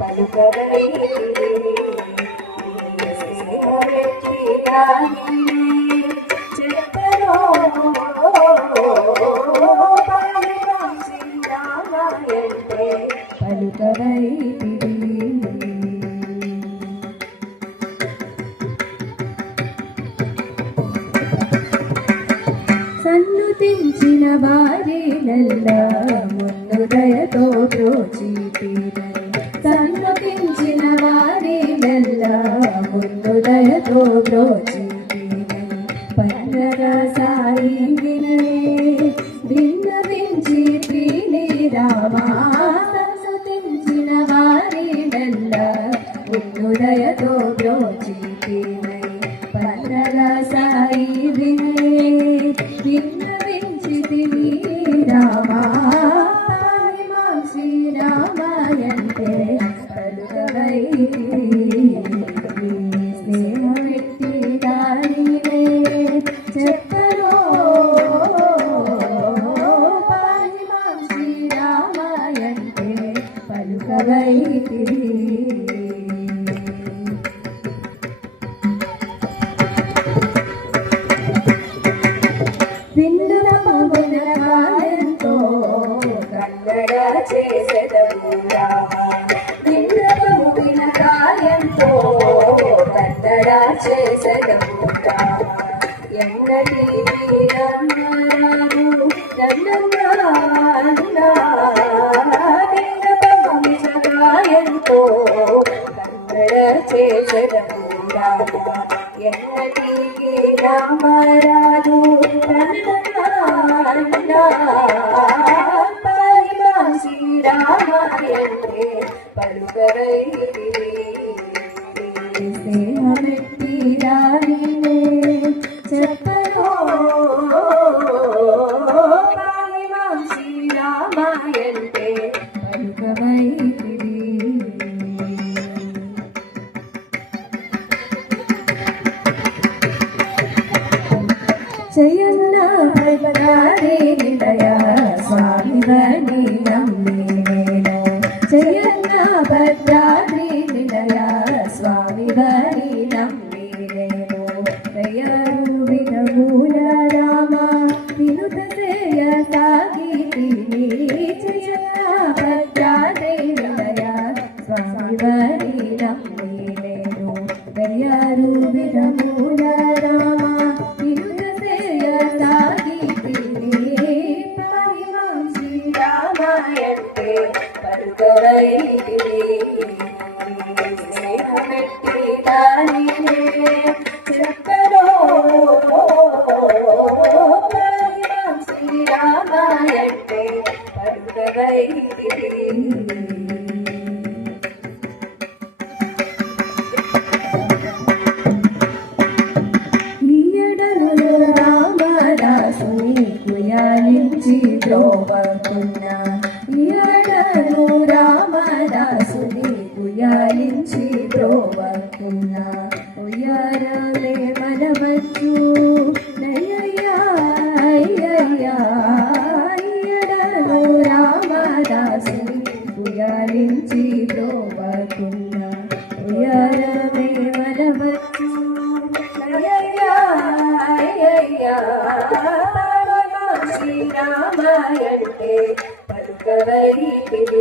పలుకరైతివి చెప్పరో శ్రీరామాయంటే పలుకరైతివి సన్నుతించిన వారినల్లా మున్నుదయతో బ్రోచితిరని సన్నుతించిన వారినల్లా మున్నుదయతో బ్రోచితిరని పన్నర సాయి వినరే విన్నవించి శ్రీ రామా సన్నుతించిన వారినల్లా మున్నుదయతో బ్రోచితిరని పన్నర సాయి వినరే విన్నవించితివి రామా శ్రీరామాయంటే పలుకరైతివి స్నేహమెట్టి దానినే చెప్పరో శ్రీరామాయంటే పలుకరైతివి విన్నపమునగాయంతో కన్నడ చేసెదవు రామా విన్నపము వినగాయంతో కన్నడ చేసెదవు రామా ఎన్నటి వీరమ్మరాము నన్నన్నా విన్నపము వినగాయంతో కన్నడ చేసెదవు రామా ఎన్నటి రామరాజు శ్రీరామాయంటే పలుకరైతివి స్నేహమెట్టి దానినే చెప్పరో శ్రీరామాయంటే పలుకరైతివి జయన్న భద్రాద్రి నిలయ స్వామివని నమ్మి నేను జయన్న భద్రాద్రి నిలయ స్వామివని నమ్మి నేను దయరు వినమూల రామ వినుత సేయ సాగితిని జయన్న భద్రాద్రి నిలయ స్వామివని నమ్మి నేను దయరు వినమూల రామ శ్రీరామాయంటే పలుకరైతివి స్నేహమెట్టి దానినే చెప్పరో శ్రీరామాయంటే పలుకరైతివి కుయాలించి ద్రోవకున్న ఎడను రామదాసుని కుయాలించి ద్రోవకున్న ఉయ్యారమే మనవచ్చు నయ్యయ్యా ఎడను రామదాసుని కుయాలించి ద్రోవకున్న ఉయ్యారమే మనవచ్చు నయ్యయ్యా శ్రీరామాయంటే పలుకరైతివి